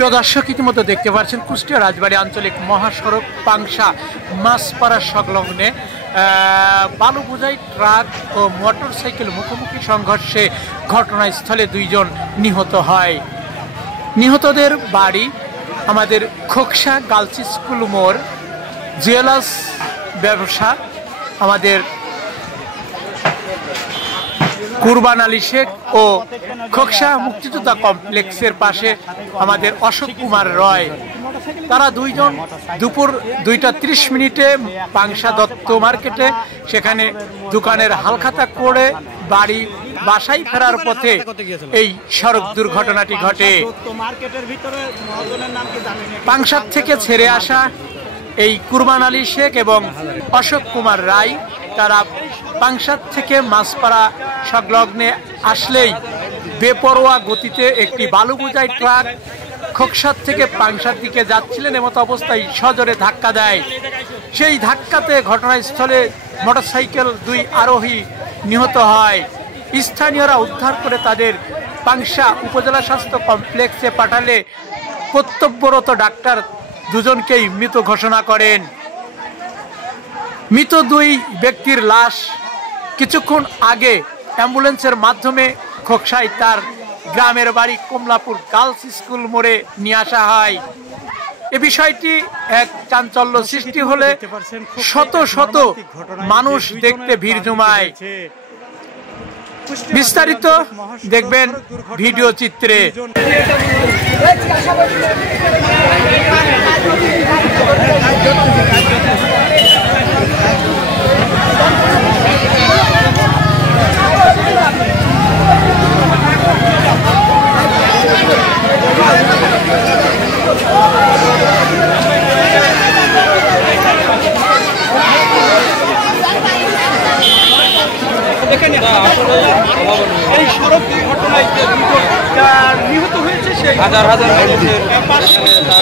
প্রিয় দর্শক, ইতিমধ্যে দেখতে পাচ্ছেন কুষ্টিয়া রাজবাড়ী আঞ্চলিক মহাসড়ক পাংশা মাছপাড়া সংলগ্নে বালু বোঝাই ট্রাক ও মোটরসাইকেল মুখোমুখি সংঘর্ষে ঘটনাস্থলে 2 জন নিহত হয়। নিহতদের বাড়ি আমাদের খোকসা গার্লস স্কুল মোড়, জুয়েলার্স ব্যবসা আমাদের কুরবান আলী শেখ ও খোকসা মুক্তিযোদ্ধা কমপ্লেক্সের পাশে আমাদের অশোক কুমার রয়। তারা 2 জন দুপুর 2:30 পাংশা দত্ত মার্কেটে সেখানে দোকানের হালখাতা করে বাসায় ফেরার পথে এই সড়ক দুর্ঘটনাটি ঘটে। পাংশার থেকে ছেড়ে আসা এই কুরবান আলী শেখ এবং অশোক কুমার রায় তারা পাংশার থেকে মাছপাড়া সংলগ্নে আসলেই বেপরোয়া গতিতে একটি বালু বোঝাই ট্রাক খোকসার থেকে পাংশার দিকে যাচ্ছিলেন এমত অবস্থায় সজোরে ধাক্কা দেয়। সেই ধাক্কাতে ঘটনাস্থলে মোটরসাইকেল 2 আরোহী নিহত হয়। স্থানীয়রা উদ্ধার করে তাদের পাংশা উপজেলা স্বাস্থ্য কমপ্লেক্সে পাঠালে কর্তব্যরত ডাক্তার 2 জনকেই মৃত ঘোষণা করেন। মৃত 2 ব্যক্তির লাশ কিছুক্ষণ আগে অ্যাম্বুলেন্সের মাধ্যমে খোকসায় তার গ্রামের বাড়ি কমলাপুর গার্লস স্কুল মোড়ে নিয়ে আসা হয়। এ বিষয়টি এক চাঞ্চল্য সৃষ্টি হলে শত শত মানুষ দেখতে ভিড় জমায়। বিস্তারিত দেখবেন ভিডিও চিত্রে। এই সড়ক দুর্ঘটনায় নিহত হয়েছে সেই হাজার হাজার মানুষের